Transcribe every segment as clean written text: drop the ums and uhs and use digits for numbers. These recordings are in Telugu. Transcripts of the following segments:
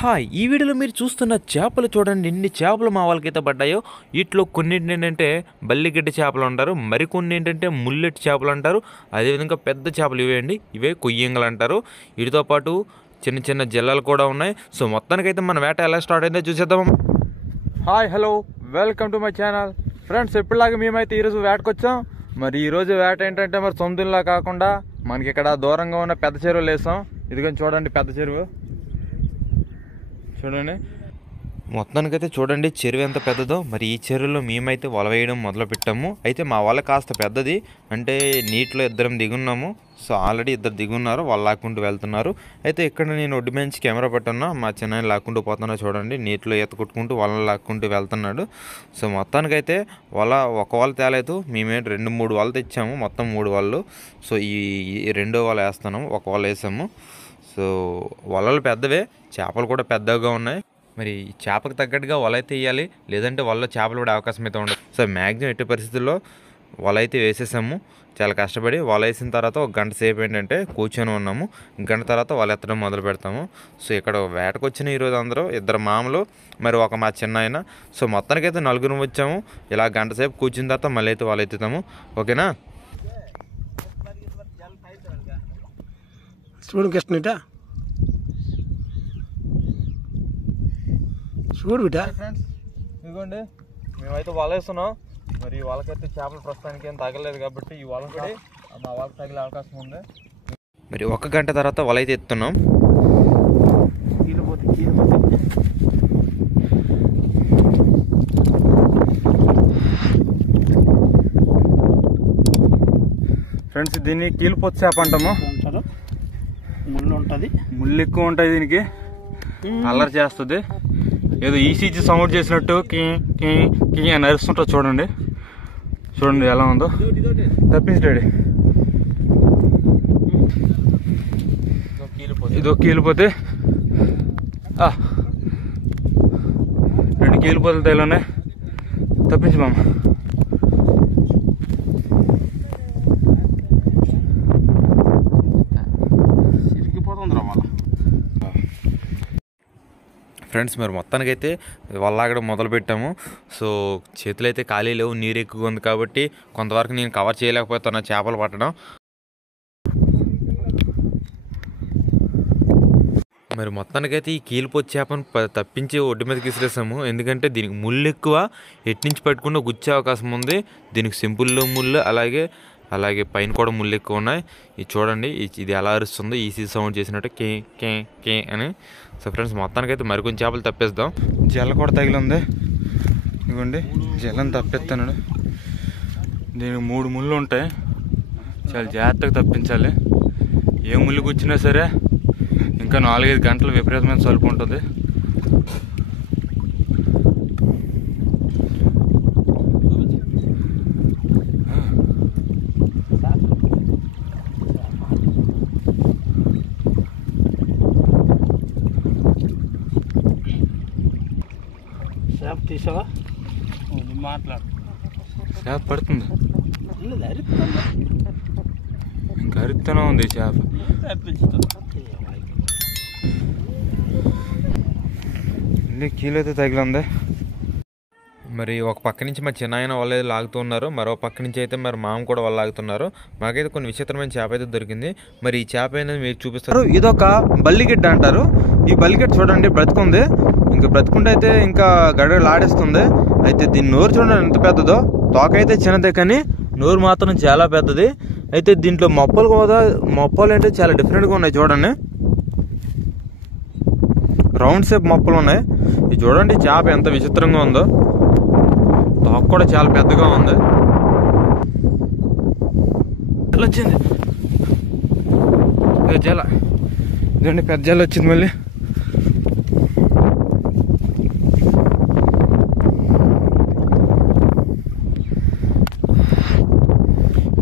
హాయ్ ఈ వీడియోలో మీరు చూస్తున్న చేపలు చూడండి ఎన్ని చేపలు మా వాళ్ళకైతే పడ్డాయో. వీటిలో కొన్నింటి ఏంటంటే బల్లిగడ్డి చేపలు అంటారు, మరికొన్ని ఏంటంటే ముల్లెట్టి చేపలు అంటారు, అదేవిధంగా పెద్ద చేపలు ఇవేండి, ఇవే కొయ్యంగలు అంటారు. వీటితో పాటు చిన్న చిన్న జిల్లాలు కూడా ఉన్నాయి. సో మొత్తానికైతే మన వేట ఎలా స్టార్ట్ అయిందో చూసేద్దాం. Hi hello welcome to my channel friends. ఎప్పటిలాగా మేమైతే ఈరోజు వేటకు వచ్చాం. మరి ఈరోజు వేట ఏంటంటే మరి సొంతంలా కాకుండా మనకి ఇక్కడ దూరంగా ఉన్న పెద్ద చెరువులు వేసాం. ఇదిగోని చూడండి పెద్ద చెరువు చూడండి. మొత్తానికైతే చూడండి చెరువు ఎంత పెద్దదో. మరి ఈ చెరువులో మేమైతే వల వేయడం మొదలు పెట్టాము. అయితే మా వల కాస్త పెద్దది, అంటే నీటిలో ఇద్దరం దిగున్నాము. సో ఆల్రెడీ ఇద్దరు దిగున్నారు, వాళ్ళు లాక్కుంటూ వెళ్తున్నారు. అయితే ఇక్కడ నేను ఒడ్డు మంచి కెమెరా పట్టున్నా, మా చిన్న లాక్కుంటూ పోతున్నా చూడండి. నీటిలో ఈత కొట్టుకుంటూ వలను లాక్కుంటూ వెళ్తున్నాడు. సో మొత్తానికైతే ఒక వల తేలేదు, మేమే 2-3 వలలు తెచ్చాము, మొత్తం 3 వలలు. సో ఈ రెండో వల వేస్తున్నాము, ఒక వల వేసాము. సో వలలు పెద్దవే, చేపలు కూడా పెద్దగా ఉన్నాయి. మరి చేపకు తగ్గట్టుగా వల అయితే వేయాలి, లేదంటే వలలో చేపలు పడే అవకాశం అయితే ఉండదు. సో మ్యాక్సిమం ఎట్టి పరిస్థితుల్లో వల అయితే వేసేసాము చాలా కష్టపడి. వల వేసిన తర్వాత ఒక గంట సేపు ఏంటంటే కూర్చొని ఉన్నాము. గంట తర్వాత వల ఎత్తడం మొదలు పెడతాము. సో ఇక్కడ వేటకు వచ్చిన ఈరోజు అందరూ 2 మామలు, మరి ఒక మా చిన్న ఆయన. సో మొత్తానికైతే 4 వచ్చాము. ఇలా గంట సేపు కూర్చున్న తర్వాత మళ్ళీ అయితే వల ఎత్తుతాము. ఓకేనా? చూడు కృష్ణట, చూడు బిడ్డ. ఫ్రెండ్స్ ఇదిగోండి మేమైతే వల వేస్తున్నాం. మరి ఈ వలకైతే చేపలు ప్రస్తుతానికి ఏం తగలేదు కాబట్టి ఈ వల కూడా మా వాళ్ళకి తగిలే అవకాశం ఉంది. మరి 1 గంట తర్వాత వల అయితే ఎత్తున్నాం. ఫ్రెండ్స్ దీన్ని కీలుపోతు చేప అంటాము. ముళ్ళు ఉంటుంది, ముళ్ళు ఎక్కువ ఉంటాయి, దీనికి అల్లరి చేస్తుంది. ఏదో ఈసీజీ సౌండ్ చేసినట్టు కీ కీ కీ అని అరుస్తుంటుంది. చూడండి చూడండి ఎలా ఉందో. తప్పించాడు, ఇదో కీలిపోతే 2 కీలిపోతలు తైలోనే. తప్పించు మామ. ఫ్రెండ్స్ మరి మొత్తానికైతే వల్లాగడం మొదలు పెట్టాము. సో చేతులు అయితే ఖాళీ లేవు, నీరు ఎక్కువగా ఉంది కాబట్టి కొంతవరకు నేను కవర్ చేయలేకపోతున్నా చేపలు పట్టడం. మరి మొత్తానికైతే ఈ కీలుపోతు చేపను తప్పించి ఒడ్డు మీదకి విసిరేసాము. ఎందుకంటే దీనికి ముళ్ళు ఎక్కువ, ఎట్నుంచి పట్టుకున్న గుచ్చే అవకాశం ఉంది. దీనికి సింపుల్లో ముళ్ళు, అలాగే పైన కూడా ముళ్ళు ఎక్కువ ఉన్నాయి. ఇది చూడండి, ఇది ఎలా అరుస్తుందో ఈసీ సౌండ్ చేసినట్టు కే కే కే అని. సో ఫ్రెండ్స్ మొత్తానికైతే మరికొన్ని చేపలు తప్పేద్దాం. జల్ల కూడా తగిలింది, ఇదిగోండి జల్లని తప్పేస్తాను. దీనికి 3 ముళ్ళు ఉంటాయి, చాలా జాగ్రత్తగా తప్పించాలి. ఏ ముళ్ళు కూర్చున్నా సరే ఇంకా 4-5 గంటలు విపరీతమైన సలుపు ఉంటుంది. చేప తీసావా? మాట్లాడు. చేప పడుతుంది, ఇంకా అరుస్తూనే ఉంది చేప. కీలో అయితే తగిలింది. మరి ఒక పక్క నుంచి మా చిన్న ఆయన వాళ్ళు లాగుతూ ఉన్నారు, మరో పక్క నుంచి అయితే మరి మామ కూడా వాళ్ళు లాగుతున్నారు. మాకైతే కొన్ని విచిత్రమైన చేప అయితే దొరికింది. మరి ఈ చేప అనేది మీరు చూపిస్తారు. ఇదొక బల్లిగిడ్డ అంటారు. ఈ బల్లిగిడ్డ చూడండి బ్రతుకుంది, ఇంకా బ్రతుకుంటే అయితే ఇంకా గడగడలు ఆడేస్తుంది. అయితే దీని నోరు చూడండి ఎంత పెద్దదో. తోక అయితే చిన్నదే కానీ నోరు మాత్రం చాలా పెద్దది. అయితే దీంట్లో మొప్పలు అంటే చాలా డిఫరెంట్గా ఉన్నాయి. చూడండి రౌండ్ షేప్ మొప్పలు ఉన్నాయి. ఇది చూడండి చేప ఎంత విచిత్రంగా ఉందో. తోక కూడా చాలా పెద్దగా ఉంది. వచ్చింది జల, ఇదండి పెద్ద జల వచ్చింది. మళ్ళీ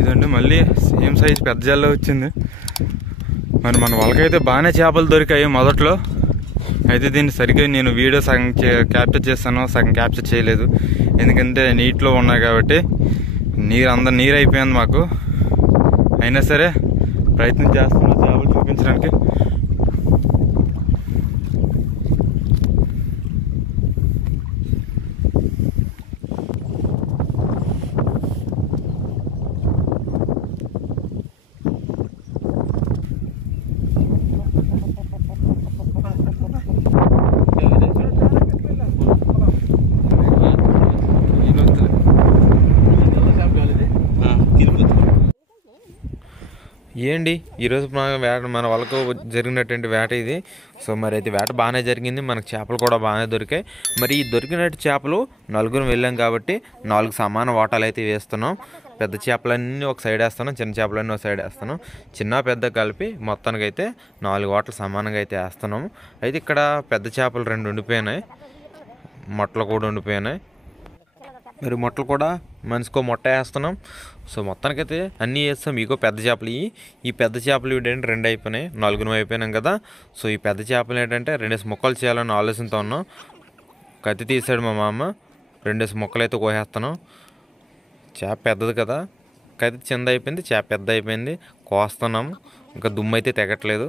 ఇదండి మళ్ళీ సేమ్ సైజ్ పెద్ద జల్ల వచ్చింది. మరి మన వాళ్ళకైతే బాగానే చేపలు దొరికాయి మొదట్లో. అయితే దీన్ని సరిగ్గా నేను వీడియో సగం క్యాప్చర్ చేస్తాను, సగం క్యాప్చర్ చేయలేదు. ఎందుకంటే నీటిలో ఉన్నాయి కాబట్టి నీరు అయిపోయింది మాకు. అయినా సరే ప్రయత్నం చేస్తున్నా చేపలు చూపించడానికి. ఏంటి ఈరోజు మన వాళ్ళకు జరిగినటువంటి వేట ఇది. సో మరి అయితే వేట బాగానే జరిగింది, మనకు చేపలు కూడా బాగానే దొరికాయి. మరి ఈ దొరికినట్టు చేపలు నలుగురు వెళ్ళాం కాబట్టి 4 సమాన వాటాలు అయితే వేస్తున్నాం. పెద్ద చేపలన్నీ ఒక సైడ్ వేస్తున్నాం, చిన్న చేపలన్నీ ఒక సైడ్ వేస్తున్నాం. చిన్న పెద్ద కలిపి మొత్తానికి అయితే 4 వాటలు సమానంగా అయితే వేస్తున్నాము. అయితే ఇక్కడ పెద్ద చేపలు 2 ఉండిపోయినాయి, మొట్టలు కూడా ఉండిపోయినాయి. మరి మొట్టలు కూడా మనిషికో మొట్ట వేస్తున్నాం. సో మొత్తానికైతే అన్నీ వేస్తాం. ఇగో పెద్ద చేపలు, ఈ పెద్ద చేపలు ఏంటంటే 2 అయిపోయినాయి, 4 అయిపోయినాం కదా. సో ఈ పెద్ద చేపలు ఏంటంటే 2 ముక్కలు చేయాలని ఆలోచనతో ఉన్నాం. కత్తి తీసాడు మా మామ, 2 ముక్కలు అయితే కోసేస్తున్నాం. చేప పెద్దది కదా, కత్తి చిన్నది అయిపోయింది, చేప పెద్ద అయిపోయింది, కోస్తున్నాము. ఇంకా దుమ్ము అయితే తెగట్లేదు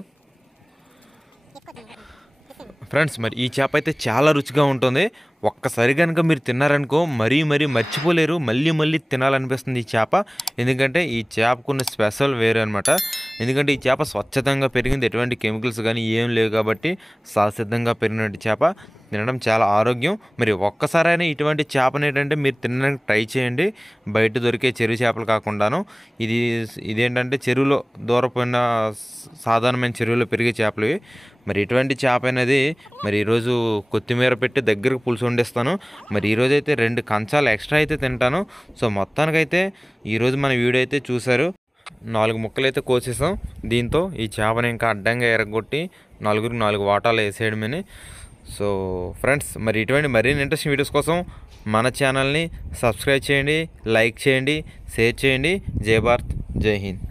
ఫ్రెండ్స్. మరి ఈ చేప అయితే చాలా రుచిగా ఉంటుంది. ఒక్కసారి కనుక మీరు తిన్నారనుకో మరీ మర్చిపోలేరు, మళ్ళీ తినాలనిపిస్తుంది ఈ చేప. ఎందుకంటే ఈ చేపకున్న స్పెషల్ వేరే అనమాట. ఎందుకంటే ఈ చేప స్వచ్ఛతంగా పెరిగింది, ఎటువంటి కెమికల్స్ కానీ ఏం లేవు కాబట్టి సహసిద్ధంగా పెరిగినటువంటి చేప తినడం చాలా ఆరోగ్యం. మరి ఒక్కసారైనా ఇటువంటి చేపను ఏంటంటే మీరు తినడానికి ట్రై చేయండి. బయట దొరికే చెరువు చేపలు కాకుండాను ఇదేంటంటే చెరువులో దూరపోయిన సాధారణమైన చెరువులో పెరిగే చేపలు. మరి ఇటువంటి చేప అనేది మరి ఈరోజు కొత్తిమీర పెట్టి దగ్గరకు పులుసు వండిస్తాను. మరి ఈరోజు అయితే 2 కంచాలు ఎక్స్ట్రా అయితే తింటాను. సో మొత్తానికైతే ఈరోజు మన వీడియో అయితే చూశారు. 4 ముక్కలు అయితే కోసేసాం. దీంతో ఈ చేపని ఇంకా అడ్డంగా ఎరగొట్టి 4 వాటాలు వేసేయడమని. సో ఫ్రెండ్స్, మరి ఇటువంటి మరిన్ని ఇంట్రెస్టింగ్ వీడియోస్ కోసం మన ఛానల్ని సబ్స్క్రైబ్ చేయండి, లైక్ చేయండి, షేర్ చేయండి. జై భారత్, జై హింద్.